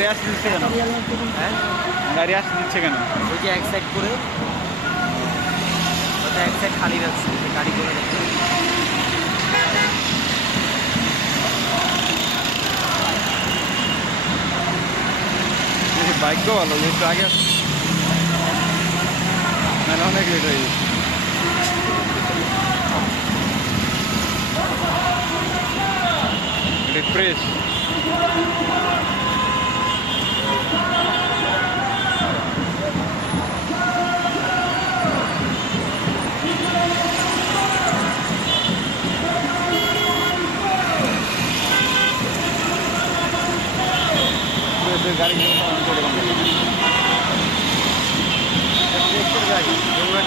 গাড়ি আসতে দিচ্ছে কেন? হ্যাঁ, গাড়ি আসতে দিচ্ছে কেন? ওই যে এক সাইড করে ওটা এক সাইড খালি রাখছে, গাড়ি করে রাখছে। বাইক তো ভালো, যেহেতু আগে মানে অনেক লেট হয়ে গেছে। এটা ফ্রেশ। গাড়ি গাড়ি এগুলো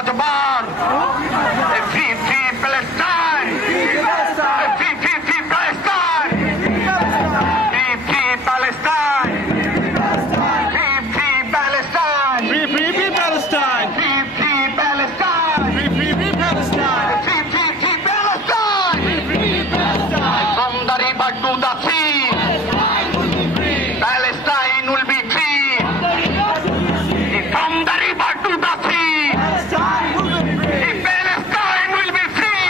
সাম্রাজ্যবাদ free free Palestine free free free Palestine free free Palestine free free Palestine Free, free, free Palestine! Free free Palestine Free, free, free Palestine! free free free Palestine from the river to the sea Palestine will be free from the river to the sea Palestine will be free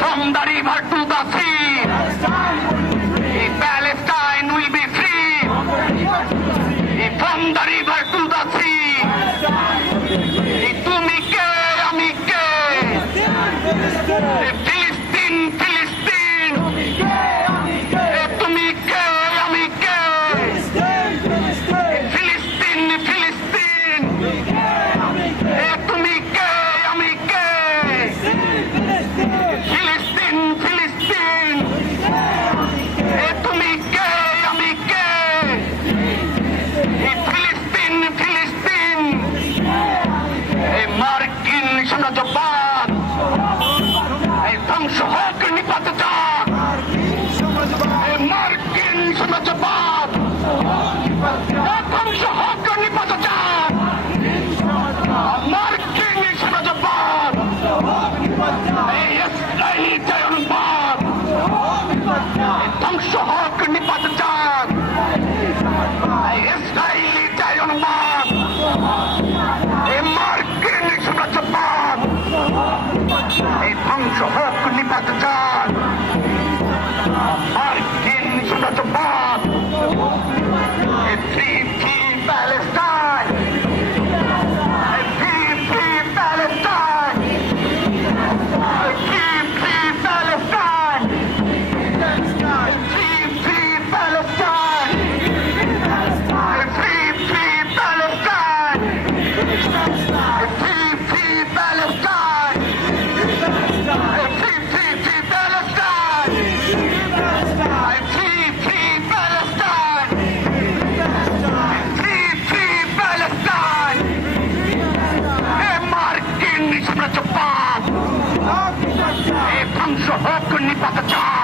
from the river to the sea Palestine will be free from the river to the sea তুমি কে আমি কে ফিলিস্তিন ফিলিস্তিন তুমি কে আমি কে ফিলিস্তিন ফিলিস্তিন তুমি কে আমি কে ফিলিস্তিন ফিলিস্তিন তুমি কে আমি কে ফিলিস্তিন ফিলিস্তিন মার্কিন সাম্রাজ্যবাদ ধ্বংস হোক নিপাত যাক মার্কিন সাম্রাজ্যবাদ ধ্বংস হোক নিপাত যাক মার্কিন সাম্রাজ্যবাদ ইসরায়েলি জায়নবাদ ধ্বংস হোক নিপাত যাক ইসরায়েলি জায়নবাদ মার্কিন সাম্রাজ্যবাদ ধ্বংস হোক নিপাত যাক মার্কিন সাম্রাজ্যবাদ free free Palestine free free Palestine free free Palestine free free Palestine free free Palestine free free Palestine free, free, free Palestine! Free, free Palestine! Free, free Palestine! মার্কিন সাম্রাজ্যবাদ ধ্বংস হোক নিপাত চায়